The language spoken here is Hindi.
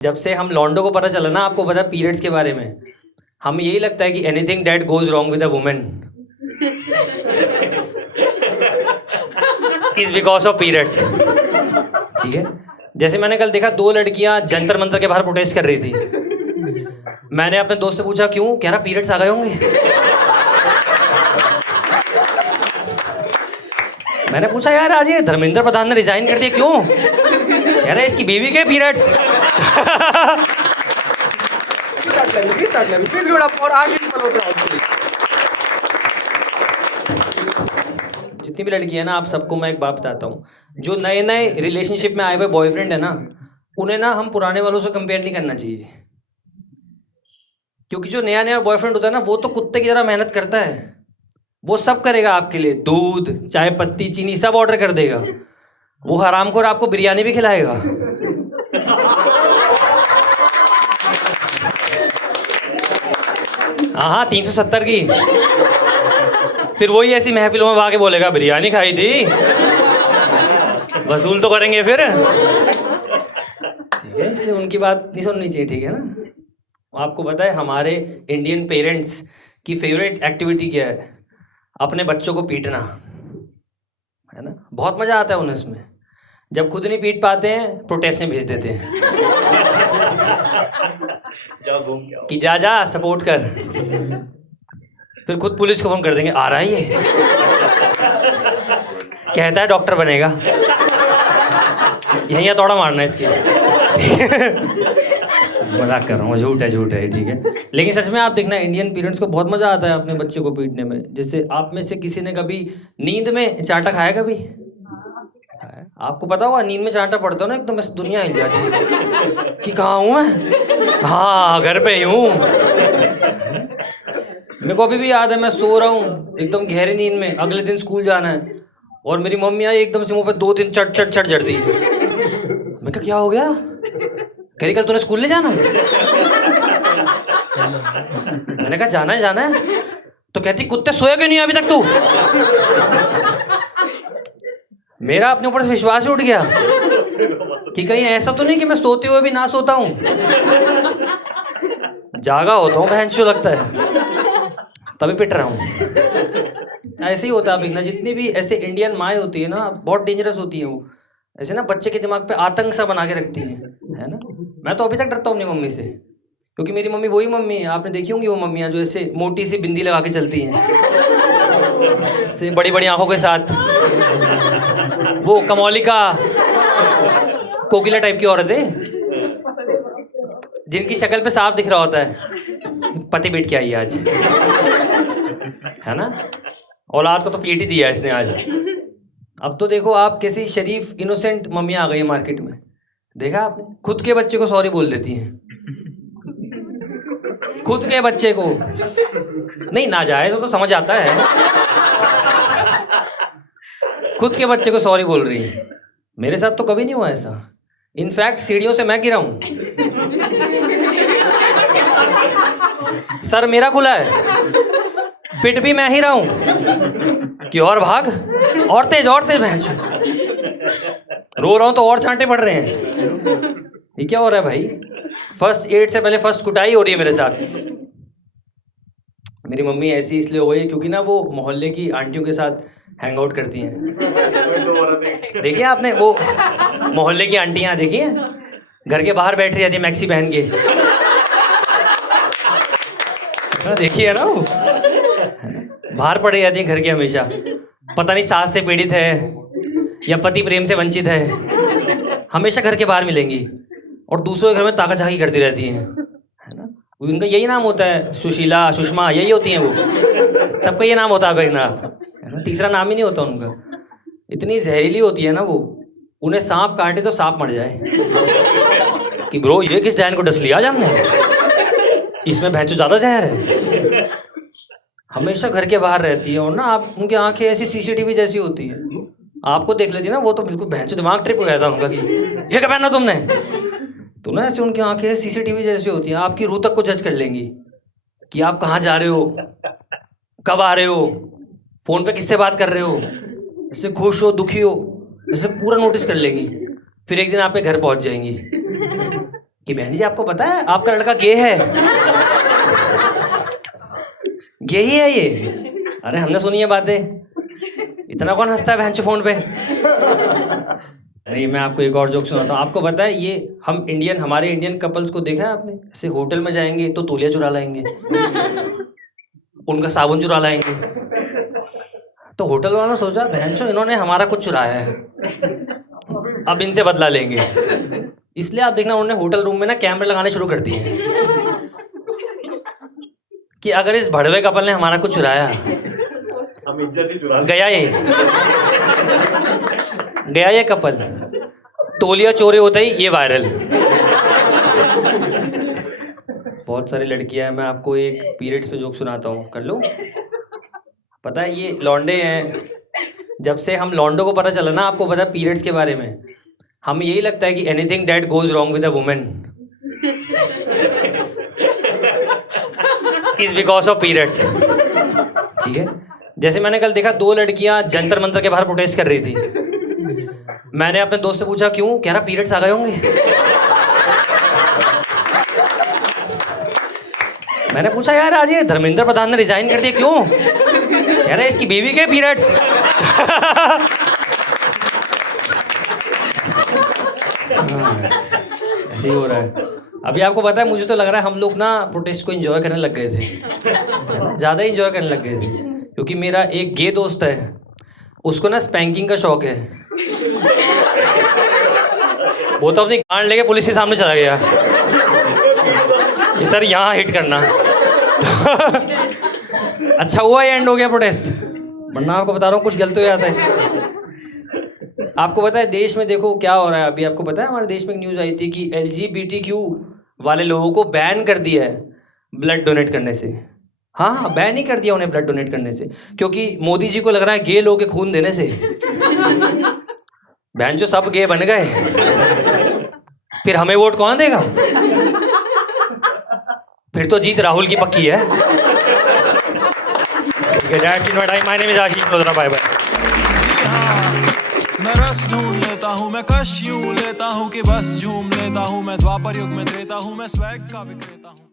जब से हम लॉन्डो को पता चला ना, आपको पता पीरियड्स के बारे में, हमें यही लगता है कि anything that goes wrong with a woman is because of periods. ठीक है, जैसे मैंने कल देखा 2 लड़कियां जंतर मंतर के बाहर प्रोटेस्ट कर रही थी। मैंने अपने दोस्त से पूछा क्यों, कह रहा पीरियड्स आ गए होंगे। मैंने पूछा यार आज ये धर्मेंद्र प्रधान ने रिजाइन कर दिया क्यों, कह रहा है इसकी बीवी के periods. Please give it up for Ashish Malhotra also. जितनी भी लड़की है ना, आप सबको मैं एक बात बताता हूँ, जो नए नए रिलेशनशिप में आए हुए बॉयफ्रेंड है ना, उन्हें ना हम पुराने वालों से कंपेयर नहीं करना चाहिए। क्योंकि जो नया नया बॉयफ्रेंड होता है ना, वो तो कुत्ते की तरह मेहनत करता है। वो सब करेगा आपके लिए, दूध चाय पत्ती चीनी सब ऑर्डर कर देगा। वो हरामखोर आपको बिरयानी भी खिलाएगा। हाँ 370 की। फिर वही ऐसी महफिलों में आके बोलेगा बिरयानी खाई थी, वसूल तो करेंगे फिर। ठीक है, इसलिए उनकी बात नहीं सुननी चाहिए। ठीक है ना। आपको पता है हमारे इंडियन पेरेंट्स की फेवरेट एक्टिविटी क्या है? अपने बच्चों को पीटना, है ना। बहुत मजा आता है उन्हें इसमें। जब खुद नहीं पीट पाते हैं, प्रोटेस्ट में भेज देते हैं कि जा जा सपोर्ट कर। फिर खुद पुलिस को फोन कर देंगे, आ रहा है ये, कहता है डॉक्टर बनेगा, यहीं हथौड़ा मारना है इसके। मजाक कर रहा हूँ, झूठ है। ठीक है, लेकिन सच में आप देखना, इंडियन पेरेंट्स को बहुत मजा आता है अपने बच्चे को पीटने में। जैसे आप में से किसी ने कभी नींद में चांटा खाया कभी? आपको पता होगा, नींद में चांटा पड़ता हो ना, एकदम ऐसे दुनिया हिल जाती है कि कहाँ हूँ मैं। हाँ घर पे ही हूँ। मेरे को अभी भी याद है, मैं सो रहा हूँ एकदम गहरी नींद में, अगले दिन स्कूल जाना है, और मेरी मम्मी आई एकदम से मुंह पे 2-3 चट जड़ दी। मैं कहा क्या हो गया? कह रही कल तूने स्कूल नहीं जाना? मैंने कहा जाना है। तो कहती कुत्ते सोए क्यों नहीं अभी तक तू? मेरा अपने ऊपर से विश्वास उठ गया कि कहीं ऐसा तो नहीं कि मैं सोते हुए भी ना सोता हूँ, जागा होता हूँ बहनचोद लगता है, तभी पिट रहा हूँ। ऐसे ही होता है। अब ना जितनी भी ऐसे इंडियन माँ होती है ना, बहुत डेंजरस होती है वो। ऐसे ना बच्चे के दिमाग पे आतंक सा बना के रखती है ना। मैं तो अभी तक डरता हूँ अपनी मम्मी से, क्योंकि मेरी मम्मी वही मम्मी है, आपने देखी होंगी वो मम्मियाँ जो ऐसे मोटी सी बिंदी लगा के चलती हैं, ऐसे बड़ी बड़ी आंखों के साथ। वो कमौलिका कोकिला टाइप की औरत है, जिनकी शक्ल पे साफ दिख रहा होता है पति पीट के आई आज, है ना। औलाद को तो पीट ही दिया इसने आज। अब तो देखो आप, कैसी शरीफ इनोसेंट मम्मी आ गई है मार्केट में। देखा आप, खुद के बच्चे को सॉरी बोल देती हैं। खुद के बच्चे को नहीं, नाजायज हो तो समझ आता है, खुद के बच्चे को सॉरी बोल रही है। मेरे साथ तो कभी नहीं हुआ ऐसा। इनफैक्ट सीढ़ियों से मैं गिरा हूं, सर मेरा खुला है, पिट भी मैं ही रहा हूं कि और भाग, और तेज बहन। रो रहा हूं तो और छांटे पड़ रहे हैं। ये क्या हो रहा है भाई? फर्स्ट एड से पहले फर्स्ट कुटाई हो रही है मेरे साथ। मेरी मम्मी ऐसी इसलिए हो गई क्योंकि ना वो मोहल्ले की आंटियों के साथ हैंग आउट करती हैं। देखिए आपने वो मोहल्ले की आंटियां देखी हैं, घर के बाहर बैठ रही रहती है मैक्सी पहन के। देखिए है ना, वो बाहर पड़ी रहती है घर के हमेशा। पता नहीं सास से पीड़ित है या पति प्रेम से वंचित है, हमेशा घर के बाहर मिलेंगी और दूसरों के घर में ताका झाकी करती रहती हैं, है ना। उनका यही नाम होता है, सुशीला सुषमा, यही होती हैं वो। सबका ये नाम होता है ना, है ना। तीसरा नाम ही नहीं होता उनका। इतनी जहरीली होती है ना वो, उन्हें सांप काटे तो सांप मर जाए कि ब्रो ये किस डैन को डस लिया आज हमने, इसमें भैंसो ज्यादा जहर है। हमेशा घर के बाहर रहती है, और ना आप उनकी आंखें ऐसी सीसीटीवी जैसी होती है, आपको देख लेती है ना, वो तो बिल्कुल भैंसो दिमाग ट्रिप हो गया था उनका कि ये क्या पहना तुमने। तो ना ऐसे उनकी आंखें सीसीटीवी जैसी होती हैं, आपकी रूह तक को जज कर लेंगी कि आप कहाँ जा रहे हो, कब आ रहे हो, फोन पे किससे बात कर रहे हो, इससे खुश हो दुखी हो, ऐसे पूरा नोटिस कर लेंगी। फिर एक दिन आपके घर पहुंच जाएंगी। कि बहन जी आपको पता है आपका लड़का गे है, गे ही है ये। अरे हमने सुनी है बातें, इतना कौन हंसता है बहन फोन पे। अरे मैं आपको एक और जोक सुनाता हूँ। आपको पता है ये हमारे इंडियन कपल्स को देखा है आपने, ऐसे होटल में जाएंगे तो तौलिया चुरा लाएंगे, उनका साबुन चुरा लाएंगे। तो होटल वालों ने सोचा बहनचोद इन्होंने हमारा कुछ चुराया है, अब इनसे बदला लेंगे। इसलिए आप देखना उन्होंने होटल रूम में ना कैमरे लगाने शुरू कर दिए हैं कि अगर इस भड़वे कपल ने हमारा कुछ चुराया, हम इज्जत ही चुरा गया ये कपल, तौलिया चोरी होता ही ये वायरल। बहुत सारी लड़कियां हैं, मैं आपको एक पीरियड्स पे जोक सुनाता हूँ, कर लो। पता है ये लौंडे हैं, जब से हम लौंडों को पता चला ना, आपको पता है पीरियड्स के बारे में, हमें यही लगता है कि anything that goes wrong with a women is because of periods. ठीक है, जैसे मैंने कल देखा 2 लड़कियां जंतर मंतर के बाहर प्रोटेस्ट कर रही थी। मैंने अपने दोस्त से पूछा क्यों, कह रहा पीरियड्स आ गए होंगे। मैंने पूछा यार आज ये धर्मेंद्र प्रधान ने रिजाइन कर दिया क्यों, कह रहा है इसकी बीवी के पीरियड्स। ऐसे ही हो रहा है। अभी आपको पता है, मुझे तो लग रहा है हम लोग ना प्रोटेस्ट को एंजॉय करने लग गए थे, ज़्यादा ही एंजॉय करने लग गए थे। क्योंकि मेरा एक गे दोस्त है, उसको ना स्पैंकिंग का शौक है। वो तो अपनी गांड लेके पुलिस के सामने चला गया कि सर यहाँ हिट करना। अच्छा हुआ ये एंड हो गया प्रोटेस्ट, वरना आपको बता रहा हूँ कुछ गलत हो जाता है इसमें। आपको पता है देश में देखो क्या हो रहा है अभी, आपको पता है हमारे देश में एक न्यूज़ आई थी कि LGBTQ वाले लोगों को बैन कर दिया है ब्लड डोनेट करने से। हाँ, बैन ही कर दिया उन्हें ब्लड डोनेट करने से, क्योंकि मोदी जी को लग रहा है गे लोगों के खून देने से बहन जो सब गे बन गए, फिर हमें वोट कौन देगा, फिर तो जीत राहुल की पक्की है। My name is Ashish Malhotra, bye bye. मैं रस ढूंढ लेता हूँ, मैं कश यूं लेता हूँ कि बस झूम लेता हूँ, मैं द्वापर युग में त्रेता हूँ, मैं स्वैग का विक्रेता हूँ।